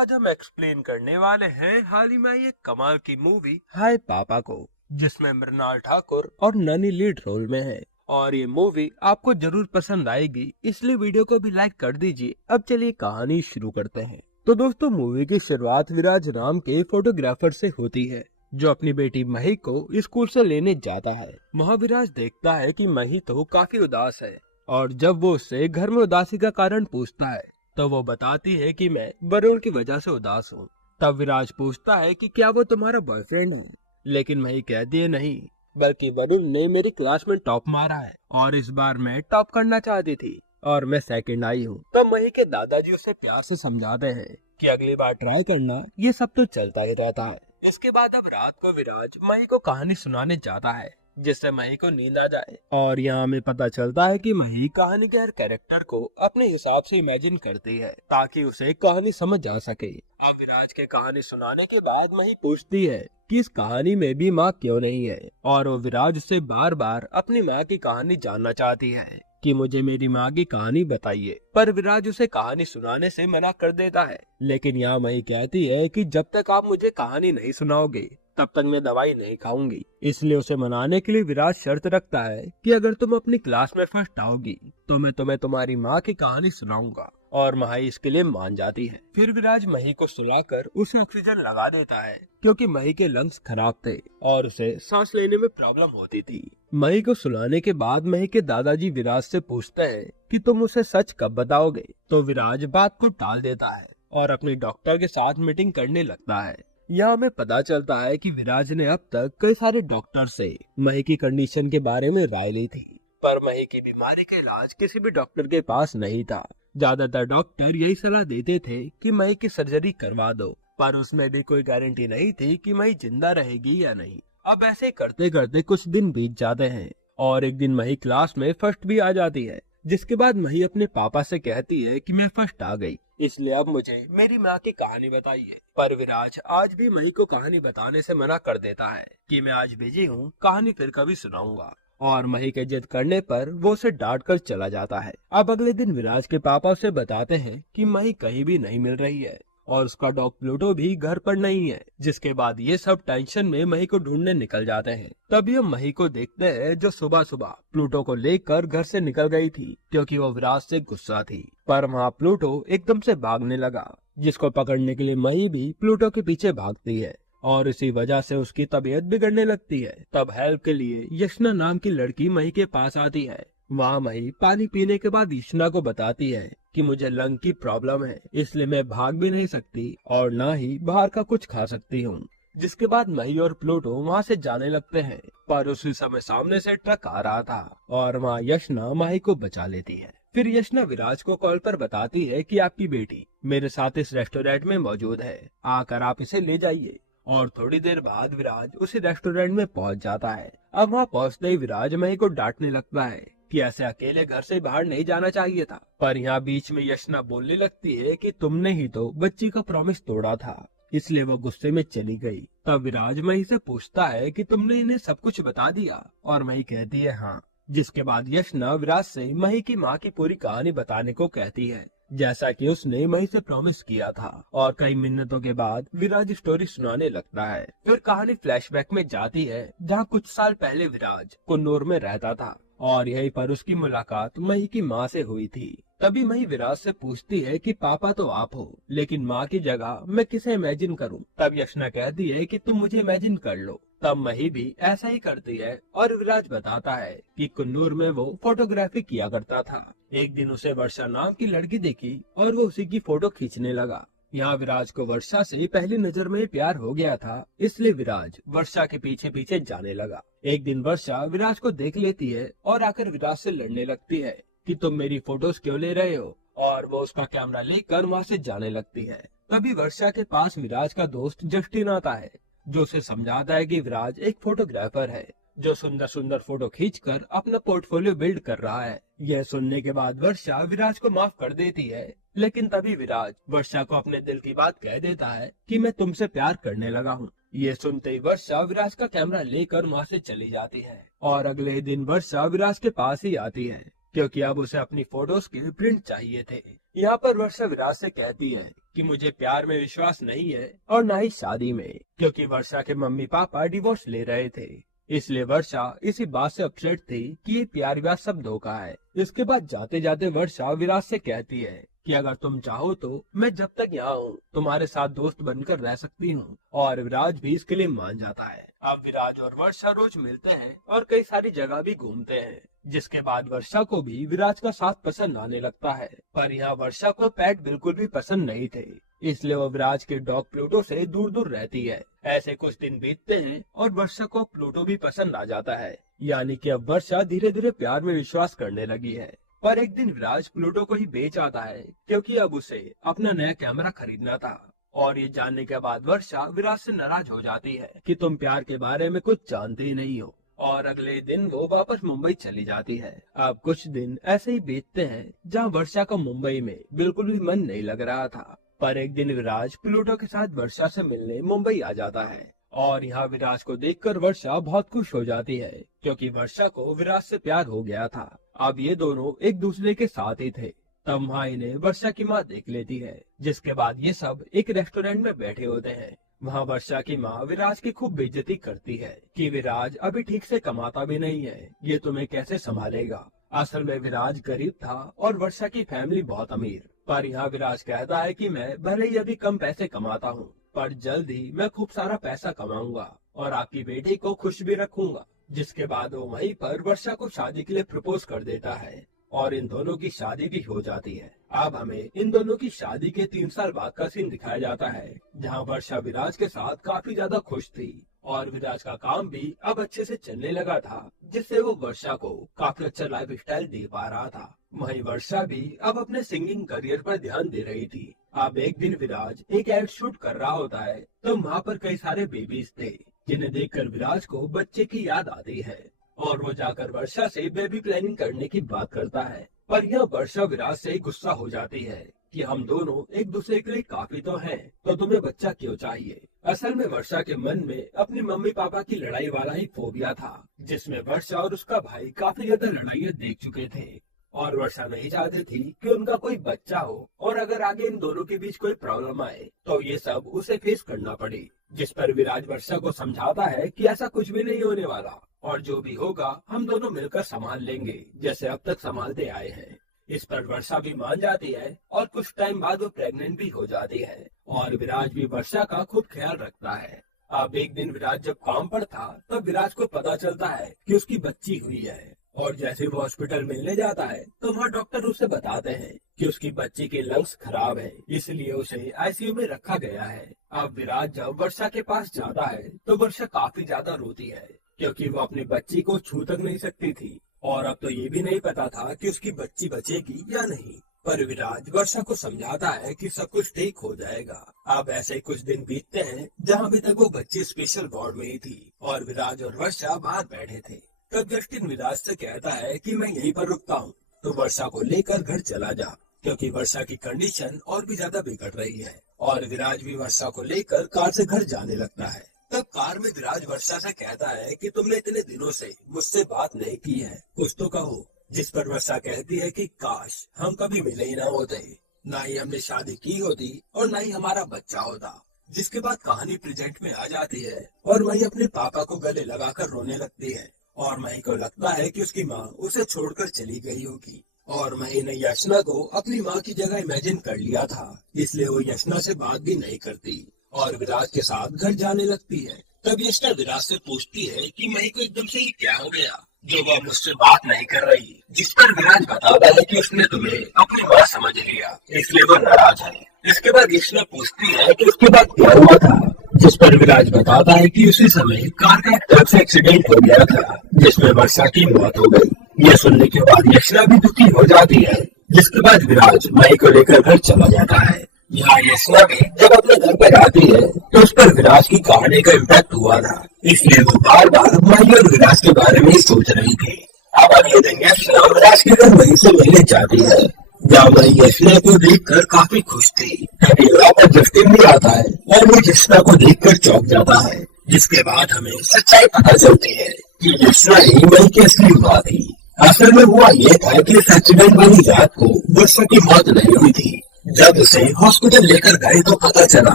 आज हम एक्सप्लेन करने वाले हैं हाल ही में ये कमाल की मूवी हाय पापा को, जिसमें मृणाल ठाकुर और ननी लीड रोल में है। और ये मूवी आपको जरूर पसंद आएगी, इसलिए वीडियो को भी लाइक कर दीजिए। अब चलिए कहानी शुरू करते हैं। तो दोस्तों, मूवी की शुरुआत विराज नाम के फोटोग्राफर से होती है, जो अपनी बेटी मही को स्कूल से लेने जाता है। महाविराज देखता है कि मही तो काफी उदास है, और जब वो उससे घर में उदासी का कारण पूछता है तो वो बताती है कि मैं वरुण की वजह से उदास हूँ। तब विराज पूछता है कि क्या वो तुम्हारा बॉयफ्रेंड है, लेकिन मही कहती है नहीं, बल्कि वरुण ने मेरी क्लास में टॉप मारा है और इस बार मैं टॉप करना चाहती थी और मैं सेकंड आई हूँ। तब मही के दादाजी उसे प्यार से समझाते हैं कि अगली बार ट्राई करना, ये सब तो चलता ही रहता है। इसके बाद अब रात को विराज मही को कहानी सुनाने जाता है, जिससे मही को नींद आ जाए। और यहाँ हमें पता चलता है कि मही कहानी के हर कैरेक्टर को अपने हिसाब से इमेजिन करती है, ताकि उसे कहानी समझ आ सके। अब विराज के कहानी सुनाने के बाद मही पूछती है कि इस कहानी में भी माँ क्यों नहीं है, और वो विराज से बार बार अपनी माँ की कहानी जानना चाहती है कि मुझे मेरी माँ की कहानी बताइए। पर विराज उसे कहानी सुनाने से मना कर देता है। लेकिन यहाँ मही कहती है कि जब तक आप मुझे कहानी नहीं सुनाओगे तब तक मैं दवाई नहीं खाऊंगी। इसलिए उसे मनाने के लिए विराज शर्त रखता है कि अगर तुम अपनी क्लास में फर्स्ट आओगी तो मैं तुम्हें तुम्हारी माँ की कहानी सुनाऊंगा। और मही इसके लिए मान जाती है। फिर विराज मही को सुलाकर उसे ऑक्सीजन लगा देता है, क्योंकि मही के लंग्स खराब थे और उसे सांस लेने में प्रॉब्लम होती थी। मही को सुलाने के बाद मही के दादाजी विराज से पूछते हैं कि तुम उसे सच कब बताओगे। तो विराज बात को टाल देता है और अपनी डॉक्टर के साथ मीटिंग करने लगता है। यहाँ हमें पता चलता है कि विराज ने अब तक कई सारे डॉक्टर से मही की कंडीशन के बारे में राय ली थी, पर मही की बीमारी का इलाज किसी भी डॉक्टर के पास नहीं था। ज्यादातर डॉक्टर यही सलाह देते थे कि मही की सर्जरी करवा दो, पर उसमें भी कोई गारंटी नहीं थी कि मही जिंदा रहेगी या नहीं। अब ऐसे करते करते कुछ दिन बीत जाते हैं और एक दिन मही क्लास में फर्स्ट भी आ जाती है, जिसके बाद मही अपने पापा से कहती है कि मैं फर्स्ट आ गई, इसलिए अब मुझे मेरी माँ की कहानी बताइए। पर विराज आज भी मही को कहानी बताने से मना कर देता है कि मैं आज बिजी हूँ, कहानी फिर कभी सुनाऊंगा। और मही के जिद करने पर वो उसे डांट कर चला जाता है। अब अगले दिन विराज के पापा उसे बताते हैं कि मही कहीं भी नहीं मिल रही है और उसका डॉग प्लूटो भी घर पर नहीं है। जिसके बाद ये सब टेंशन में मही को ढूंढने निकल जाते हैं। तभी हम मही को देखते हैं, जो सुबह सुबह प्लूटो को लेकर घर से निकल गई थी, क्योंकि वो विराज से गुस्सा थी। पर वहाँ प्लूटो एकदम से भागने लगा, जिसको पकड़ने के लिए मही भी प्लूटो के पीछे भागती है और इसी वजह से उसकी तबीयत बिगड़ने लगती है। तब हेल्प के लिए यशना नाम की लड़की मही के पास आती है। वहाँ मही पानी पीने के बाद यशना को बताती है कि मुझे लंग की प्रॉब्लम है, इसलिए मैं भाग भी नहीं सकती और ना ही बाहर का कुछ खा सकती हूँ। जिसके बाद मही और प्लूटो वहाँ से जाने लगते हैं, पर उसी समय सामने से ट्रक आ रहा था और वहाँ यशना मही को बचा लेती है। फिर यशना विराज को कॉल पर बताती है कि आपकी बेटी मेरे साथ इस रेस्टोरेंट में मौजूद है, आकर आप इसे ले जाइए। और थोड़ी देर बाद विराज उसी रेस्टोरेंट में पहुंच जाता है। अब वहाँ पहुंचते ही विराज मही को डांटने लगता है कि ऐसे अकेले घर से बाहर नहीं जाना चाहिए था। पर यहाँ बीच में यशना बोलने लगती है कि तुमने ही तो बच्ची का प्रॉमिस तोड़ा था, इसलिए वो गुस्से में चली गई। तब विराज मही से पूछता है कि तुमने इन्हें सब कुछ बता दिया, और मही कहती है हाँ। जिसके बाद यशना विराज से मही की माँ की पूरी कहानी बताने को कहती है, जैसा कि उसने मही से प्रॉमिस किया था। और कई मिनटों के बाद विराज स्टोरी सुनाने लगता है। फिर कहानी फ्लैशबैक में जाती है, जहाँ कुछ साल पहले विराज कुन्नूर में रहता था और यहीं पर उसकी मुलाकात मही की माँ से हुई थी। तभी मही विराज से पूछती है कि पापा तो आप हो, लेकिन माँ की जगह मैं किसे इमेजिन करूं। तब यशना कहती है कि तुम मुझे इमेजिन कर लो। तब मही भी ऐसा ही करती है और विराज बताता है कि कुन्नूर में वो फोटोग्राफी किया करता था। एक दिन उसे वर्षा नाम की लड़की देखी और वो उसी की फोटो खींचने लगा। यहाँ विराज को वर्षा से पहली नजर में प्यार हो गया था, इसलिए विराज वर्षा के पीछे पीछे जाने लगा। एक दिन वर्षा विराज को देख लेती है और आकर विराज से लड़ने लगती है कि तुम मेरी फोटोज क्यों ले रहे हो, और वो उसका कैमरा लेकर वहाँ से जाने लगती है। तभी वर्षा के पास विराज का दोस्त जस्टिन आता है, जो उसे समझाता है कि विराज एक फोटोग्राफर है, जो सुंदर सुंदर फोटो खींचकर अपना पोर्टफोलियो बिल्ड कर रहा है। यह सुनने के बाद वर्षा विराज को माफ कर देती है, लेकिन तभी विराज वर्षा को अपने दिल की बात कह देता है कि मैं तुमसे प्यार करने लगा हूँ। ये सुनते ही वर्षा विराज का कैमरा लेकर वहाँ से चली जाती है और अगले दिन वर्षा विराज के पास ही आती है, क्योंकि अब उसे अपनी फोटोज के प्रिंट चाहिए थे। यहाँ पर वर्षा विराज से कहती है कि मुझे प्यार में विश्वास नहीं है और ना ही शादी में, क्योंकि वर्षा के मम्मी पापा डिवोर्स ले रहे थे। इसलिए वर्षा इसी बात से अपसेट थी कि ये प्यार विवाह सब धोखा है। इसके बाद जाते जाते वर्षा विराज से कहती है कि अगर तुम चाहो तो मैं जब तक यहाँ हूँ तुम्हारे साथ दोस्त बनकर रह सकती हूँ, और विराज भी इसके लिए मान जाता है। अब विराज और वर्षा रोज मिलते हैं और कई सारी जगह भी घूमते हैं, जिसके बाद वर्षा को भी विराज का साथ पसंद आने लगता है। पर यहाँ वर्षा को पेट बिल्कुल भी पसंद नहीं थे, इसलिए वो विराज के डॉग प्लूटो से दूर दूर रहती है। ऐसे कुछ दिन बीतते हैं और वर्षा को प्लूटो भी पसंद आ जाता है, यानी कि अब वर्षा धीरे धीरे प्यार में विश्वास करने लगी है। पर एक दिन विराज प्लूटो को ही बेच आता है, क्योंकि अब उसे अपना नया कैमरा खरीदना था। और ये जानने के बाद वर्षा विराज से नाराज हो जाती है कि तुम प्यार के बारे में कुछ जानते ही नहीं हो, और अगले दिन वो वापस मुंबई चली जाती है। अब कुछ दिन ऐसे ही बीतते हैं जहाँ वर्षा का मुंबई में बिल्कुल भी मन नहीं लग रहा था। पर एक दिन विराज प्लूटो के साथ वर्षा से मिलने मुंबई आ जाता है, और यहाँ विराज को देखकर वर्षा बहुत खुश हो जाती है, क्योंकि वर्षा को विराज से प्यार हो गया था। अब ये दोनों एक दूसरे के साथ ही थे। तब वहाँ इन्हें वर्षा की माँ देख लेती है, जिसके बाद ये सब एक रेस्टोरेंट में बैठे होते हैं। वहाँ वर्षा की माँ विराज की खूब बेइज्जती करती है कि विराज अभी ठीक से कमाता भी नहीं है, ये तुम्हें कैसे संभालेगा। असल में विराज गरीब था और वर्षा की फैमिली बहुत अमीर। पर यहाँ विराज कहता है कि मैं भले ही अभी कम पैसे कमाता हूँ, पर जल्द ही मैं खूब सारा पैसा कमाऊंगा और आपकी बेटी को खुश भी रखूंगा। जिसके बाद वो वहीं पर वर्षा को शादी के लिए प्रपोज कर देता है, और इन दोनों की शादी भी हो जाती है। अब हमें इन दोनों की शादी के 3 साल बाद का सीन दिखाया जाता है, जहाँ वर्षा विराज के साथ काफी ज्यादा खुश थी, और विराज का काम भी अब अच्छे से चलने लगा था, जिससे वो वर्षा को काफी अच्छा लाइफ स्टाइल दे पा रहा था। वहीं वर्षा भी अब अपने सिंगिंग करियर पर ध्यान दे रही थी। अब एक दिन विराज एक एड शूट कर रहा होता है, तो वहाँ पर कई सारे बेबीज थे, जिन्हें देखकर विराज को बच्चे की याद आती है, और वो जाकर वर्षा से बेबी प्लानिंग करने की बात करता है। पर यह वर्षा विराज से गुस्सा हो जाती है कि हम दोनों एक दूसरे के लिए काफी तो हैं, तो तुम्हें बच्चा क्यों चाहिए। असल में वर्षा के मन में अपने मम्मी पापा की लड़ाई वाला ही फोबिया था, जिसमें वर्षा और उसका भाई काफी ज्यादा लड़ाइयाँ देख चुके थे, और वर्षा नहीं चाहती थी कि उनका कोई बच्चा हो, और अगर आगे इन दोनों के बीच कोई प्रॉब्लम आए तो ये सब उसे फेस करना पड़े। जिस पर विराज वर्षा को समझाता है कि ऐसा कुछ भी नहीं होने वाला, और जो भी होगा हम दोनों मिलकर संभाल लेंगे, जैसे अब तक संभालते आए हैं। इस पर वर्षा भी मान जाती है, और कुछ टाइम बाद वो प्रेग्नेंट भी हो जाती है, और विराज भी वर्षा का खूब ख्याल रखता है। अब एक दिन विराज जब काम पर था, तब विराज को पता चलता है कि उसकी बच्ची हुई है, और जैसे वो हॉस्पिटल मिलने जाता है तो वहाँ डॉक्टर उसे बताते हैं कि उसकी बच्ची के लंग्स खराब है, इसलिए उसे आईसीयू में रखा गया है। अब विराज जब वर्षा के पास जाता है तो वर्षा काफी ज्यादा रोती है, क्योंकि वो अपनी बच्ची को छू तक नहीं सकती थी, और अब तो ये भी नहीं पता था कि उसकी बच्ची बचेगी या नहीं। पर विराज वर्षा को समझाता है कि सब कुछ ठीक हो जाएगा। अब ऐसे कुछ दिन बीतते हैं जहाँ अभी तक वो बच्ची स्पेशल वार्ड में ही थी, और विराज और वर्षा बाहर बैठे थे। तब जस्टिन विराज से कहता है कि मैं यहीं पर रुकता हूँ, तो वर्षा को लेकर घर चला जा, क्योंकि वर्षा की कंडीशन और भी ज्यादा बिगड़ रही है। और विराज भी वर्षा को लेकर कार से घर जाने लगता है। तब कार में विराज वर्षा से कहता है कि तुमने इतने दिनों से मुझसे बात नहीं की है, कुछ तो कहो। जिस पर वर्षा कहती है कि काश हम कभी मिले ही ना होते, ना ही हमने शादी की होती और ना ही हमारा बच्चा होता। जिसके बाद कहानी प्रेजेंट में आ जाती है, और वही अपने पापा को गले लगाकर रोने लगती है, और मही को लगता है कि उसकी माँ उसे छोड़कर चली गई होगी, और मही ने यशना को अपनी माँ की जगह इमेजिन कर लिया था, इसलिए वो यशना से बात भी नहीं करती और विराज के साथ घर जाने लगती है। तब यशना विराज से पूछती है कि मही को एकदम से ही क्या हो गया जो वो मुझसे बात नहीं कर रही, जिस पर विराज बताता है कि उसने तुम्हें अपनी माँ समझ लिया, इसलिए वो नाराज है। इसके बाद यशना पूछती है कि उसके बाद क्या हुआ था, जिस पर विराज बताता है कि उसी समय कार का एक ट्रक से एक्सीडेंट हो गया था, जिसमें वर्षा की मौत हो गई। यह सुनने के बाद यशना भी दुखी हो जाती है, जिसके बाद विराज मही को लेकर घर चला जाता है। यहाँ यशना भी जब अपने घर पर आती है तो उस पर विराज की कहानी का इम्पैक्ट हुआ था, इसलिए वो बार बार मही और विराज के बारे में सोच रही थी। अब अगले दिन यशना विराज के घर मही से मिलने जाती है, जहाँ मही यशना को देखकर काफी खुश थी। तभी वहाँ पर जस्टिन भी आता है और वो यशना को देखकर चौंक जाता है, जिसके बाद हमें सच्चाई पता चलती है कि यशना ही मही की असली माँ थी। असल में हुआ ये था कि इस एक्सीडेंट वाली रात को वर्षा की मौत नहीं हुई थी। जब उसे हॉस्पिटल लेकर गए तो पता चला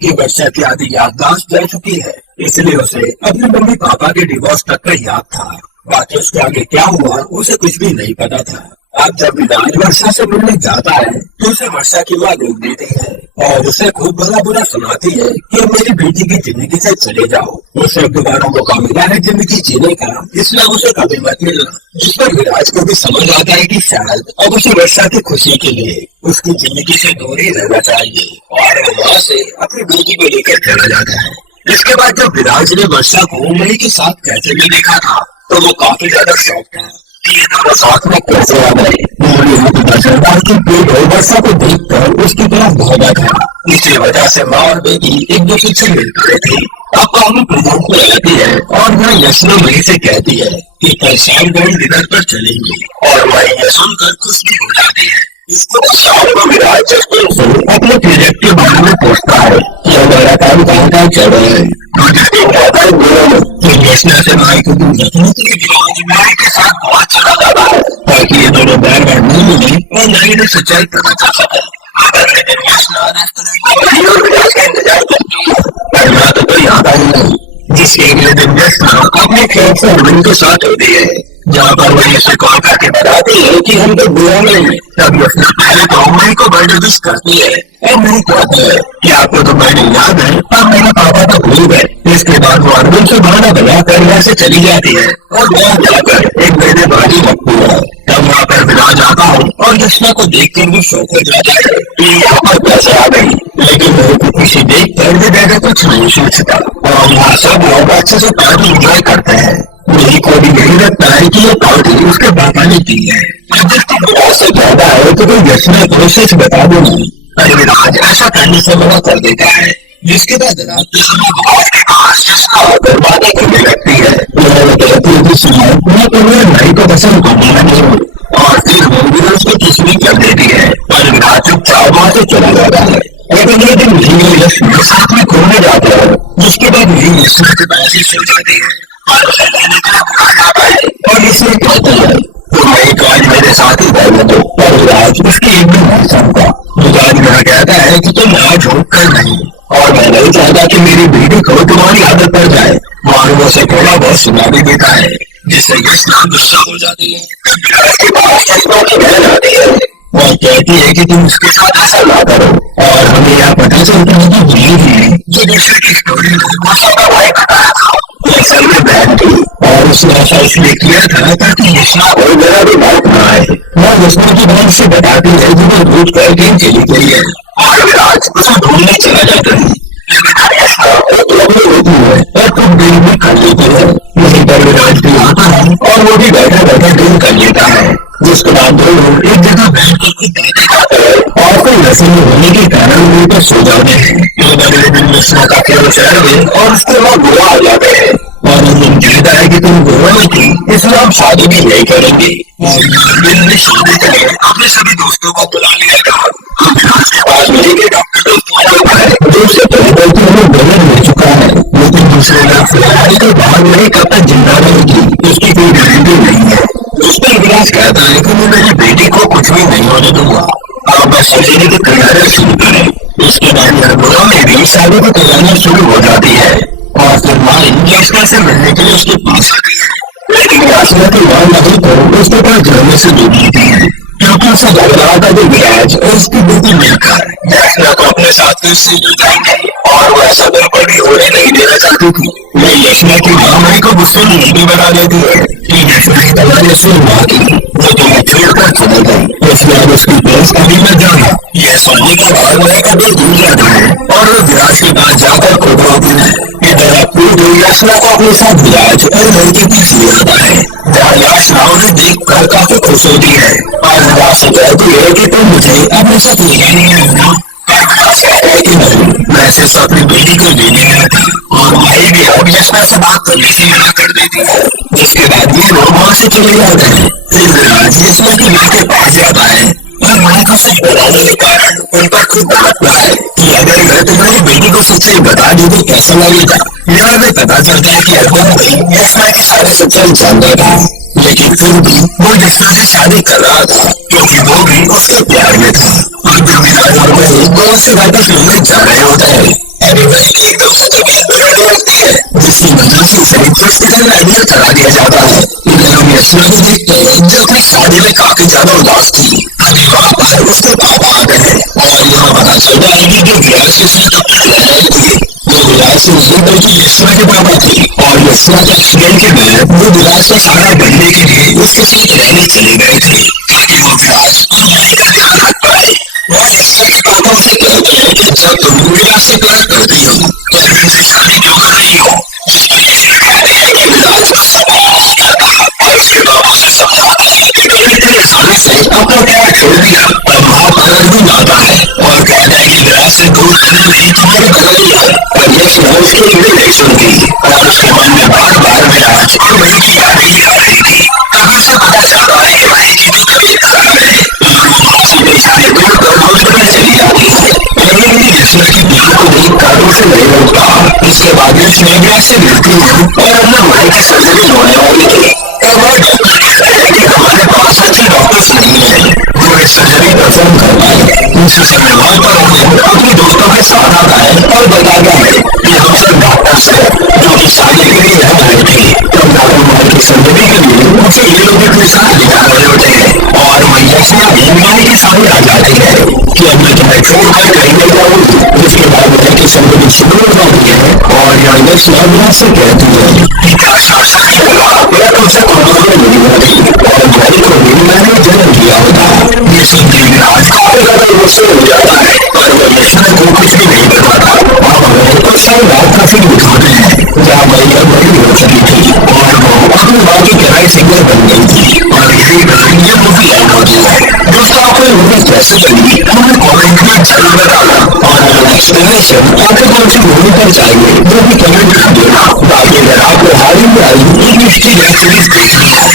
कि वर्षा की आधी याददाश्त जा चुकी है, इसलिए उसे अपने मम्मी पापा के डिवोर्स तक का याद था। बाकी उसके आगे क्या हुआ उसे कुछ भी नहीं पता था। अब जब विराज वर्षा से मिलने जाता है तो उसे वर्षा की माँ रोक देती है और उसे खूब भला बुरा सुनाती है कि मेरी बेटी की जिंदगी से चले जाओ। उसे दोबारा मौका मिला है जिंदगी जीने का, इसलिए उसे कभी मत मिलना। जिस पर विराज को भी समझ आता है कि शायद अब उसे वर्षा की खुशी के लिए उसकी जिंदगी से दूर ही रहना चाहिए और वो वहाँ से अपनी बेटी को लेकर चला जाता है। इसके बाद जब विराज ने वर्षा को मई के साथ कैसे में देखा था तो वो काफी ज्यादा शौक था कि ये दोनों साथ में कैसे आ गए। वर्षा को देखकर उसकी तरफ भागा था। इसी वजह से माँ और बेटी एक दूसरे से मिल रहे थे। अब कहानी प्रेजेंट में आती है और वह यशना मई से कहती है कि कल शाम को हम डिनर पर चलेंगे और मई यह सुनकर खुश भी हो जाती है। इसके बाद शाम को विराज जस्टिन से अपने प्रोजेक्ट के बारे में पूछता है कि हमारा काम कहाँ तक चल रहा है। तो जस्टिन कहता है कि यशना से भाई को दूर रखने के लिए मई के साथ बहुत चला जाता है ताकि ये दोनों बार बार नहीं मिले और मई ने सच्चाई पता चल सके। अगले दिन यशना रेस्टोरेंट और विराज का इंतजार करती है पर यहाँ तो कोई आता ही नहीं। जिसके अगले दिन यशना अपने फ्रेंड से अरविंद के साथ होती है जहाँ पर वही उसे कॉल करके बताती है कि हम तो बुरा नहीं है। तब यशना पहले तो मई को बर्थडे विश करती है और मई कहती है कि आपको तो बर्थडे याद है पर मेरे पापा तो भूल गए। इसके बाद वो अरविंद से बहाना बनाकर यहाँ से चली जाती है और वहाँ जाकर एक बर्थडे पार्टी रखती है। तब वहाँ पर विराज आता है और यशना को देखकर वो शौक हो जाता है कि यहाँ पर कैसे आ गई, लेकिन वो खुशी देख कर भी ज्यादा कुछ नहीं सोचता और वहाँ सब लोग अच्छे से पार्टी एंजॉय करते हैं। मेरी को भी यही लगता है कि ये पार्टी उसके पापा ने की है। विराज से कहता है तो कोई यशना को सच बता दो नहीं, पर विराज ऐसा करने से मना कर देता है। जिसके बाद रात के समय विराज के पास यशना आकर बातें करने लगती है। वो कहती है कि सुनो मैं तुम्हें मई को पसंद करने लगी हूँ और फिर वो विराज को किस भी कर देती है पर विराज चुपचाप वहाँ से चला जाता है। और अगले दिन मई और यशना साथ में घूमने जाते हैं। जिसके बाद मई यशना के पास ही सो जाती है और उसे लेने के लिए बुला जाता है और इसमें कहती है तो मई तो आज मेरे साथ ही बैठे दो पर विराज उसकी एकदम नहीं सुनता। विराज मेरा कहता है कि तुम आज हो कल नहीं और मैं नहीं चाहता कि मेरी बेटी को तुम्हारी आदत पड़ जाए और वो उसे थोड़ा बहुत सुना भी देता है जिससे यशना गुस्सा हो जाती है। विराज के पास यशना की बहन आती है। वो कहती है कि तुम उसके साथ ऐसा ना करो और हमें यहाँ पता चलता है कि ये दूसरे की स्टोरी का भाई बताया था असल में बहन थी और उसने ऐसा इसलिए किया था ताकि यशना और मेरा भी बात ना आए। वह यशना की बहन से बताती है कि वो दूध करके चली गई है और विराज उसे ढूंढने चला जाता है। यशना होती है और खुद ड्रिंक भी कर लेती है। यहीं पर विराज भी आता है और वो भी बैठा बैठा ड्रिंक कर लेता है। जिसके बाद दोनों एक जगह बैठ कर कुछ बातें करते हैं और कोई नशे में होने के कारण उन पर सो जाते हैं। अगले दिन यशना का केवल शहर में और उसके बाद गोवा आ जाते हैं और उन्हें कहता है कि तुम गोवा में थी इसलिए हम शादी भी नहीं करेंगे। ने शादी के लिए अपने सभी दोस्तों को बुला लिया था। विराज के पास मिली के डॉक्टर को फोन आता है जो उससे पहले बोलते हुए बेलन ले चुका है लेकिन दूसरे तरफ फिलहाल के बाद नहीं कब तक जिंदा रहेगी उसकी कोई गारंटी नहीं है। उस पर विराज कहता है कि मैं मेरी बेटी को कुछ भी नहीं होने दूंगा, आप बस सर्जरी की तैयारियां शुरू करें। इसके बाद नरगोला में भी शादी की तैयारियां शुरू हो जाती है और फिर माई यशना से मिलने के लिए उसके पास आती है लेकिन यशना की मां नहीं तो उसके पास जलने से दूर लेती है क्योंकि उसे लग रहा था कि विराज और उसकी बेटी मिलकर यशना को अपने साथ फिर से ले जाएंगे और वह ऐसा बिल्कुल भी होने नहीं देना चाहती थी। मैं यशना की मां मई को गुस्से में ये भी बता देती है कि यशना की तैयारी शुरू हुआ थी वो तुम्हें छोड़कर चले गई इसलिए अब उसकी प्लेस कभी मत जाना। यह सुनने के बाद मई का दिल टूट जाता है और वो विराज के पास जाकर खुद रोती है। इधर अपनी यशना को अपने साथ विराज और मई के पास ले आता है जहाँ यशना उन्हें देख कर काफी खुश होती है और विराज से कहती है कि तुम मुझे अपने साथ ले जाने आना। मैं सिर्फ अपनी बेटी को लेने आया था और मई भी अब यशना से बात करने से मना कर देती है। जिसके बाद ये लोग वहाँ से चले जाते हैं। फिर विराज यशना की माँ के पास जाता है और मई को सच बताने के कारण उन पर खुद भड़कता है कि अगर मैं तुम्हारी बेटी को सच्चाई बता दूं तो कैसा लगेगा। यहाँ पे पता चलता है कि अरविंद भी यशना की सारी सच्चाई जानता था लेकिन फिर भी वो जिसम से शादी कर रहा था क्योंकि वो भी उसके प्यार में था। और जमींदार और वही वो उसे वापस मिलने जा रहे होते हैं। अभी वही एकदम से तबीयत बिगड़ने लगती है जिसकी वजह से उसे हॉस्पिटल में एडमिट करा दिया जाता है। इधर हम यशना को देखते हैं जो अपनी शादी में काफी ज्यादा उदास थी। अभी वहाँ पर उसके पापा आते हैं और यहाँ पता चलता है कि जो विराज के साथ अपना लड़ाई थी वो विराज से नहीं बल्कि यशना के पापा थे। और यशना के एक्सीडेंट के बाद वो विराज का सहारा बनने के लिए उसके साथ रहने चले गए थे ताकि वो विराज और न्याय का ध्यान रख पाए। और यशना के पापा उसे कहते हैं कि जब तुम विराज से प्यार करती हो तो फिर उनसे शादी क्यों कर रही हो। जिस पर यशना कहते हैं कि विराज उसका प्यार नहीं करता और उसके पापा उसे समझाते हैं कि तुमने तेरे सामने से अपना प्यार छोड़ दिया। तब वहाँ पर अर्जुन आता है और कहता है कि विराज से दूर रहना नहीं तुम्हारी भलाई है। पर यशना उसकी एक भी नहीं सुनती और उसके मन में बार बार विराज और वही की यादें ही आ रही थी। तभी उसे पता चलता है कि वही की तो तबीयत खराब है और वो वहाँ से बेचारे दौड़कर हॉस्पिटल चली जाती है। लेकिन यशना की भीड़ को देखकर उसे नहीं रोकता। इसके बाद यशना विराज से मिलती है और अपना भाई की सर्जरी होने वाली थी। तब वो डॉक्टर कहता है कि हमारे पास अच्छे डॉक्टर्स नहीं है वो एक सर्जरी परफॉर्म कर पाए। उसी समय वहाँ पर उन्हें अपने दोस्तों के साथ आता है और बताता है कि हम सब डॉक्टर्स हैं जो कि शादी के लिए यहाँ आए थे। तब डॉक्टर भाई की सर्जरी के लिए उसे ये लोग अपने साथ ले जा रहे होते हैं और वही यशना भी न्याय के सामने आ जाती है कि अब मैं तुम्हें छोड़कर कहीं नहीं जाऊंगी। जिसके बाद न्याय की सर्जरी शुरू हो जाती है और यहाँ यशना विराज से कहती है कि काश आज सच होगा मैं तुमसे कुर्बान नहीं होती और न्याय को भी मैंने जन्म दिया होता। ये सुनकर विराज काफी ज्यादा गुस्से हो जाता है और वो यशना को कुछ भी नहीं बताता। अब हमें कुछ सारी रात का फिल्म दिखाते हैं जहाँ वही अब बड़ी हो चुकी थी और वो अपनी माँ की तरह सिंगर बन गई थी। और यही पर ये मूवी एंड होती है। दोस्तों आपको ये मूवी कैसे लगी हमें कमेंट में जरूर बताना और मेरा एक्सप्लेनेशन आपको कौन सी मूवी पर चाहिए वो भी कमेंट कर देना। बाकी अगर आपको हाल ही में आई इंग्लिश की वेब सीरीज देखनी है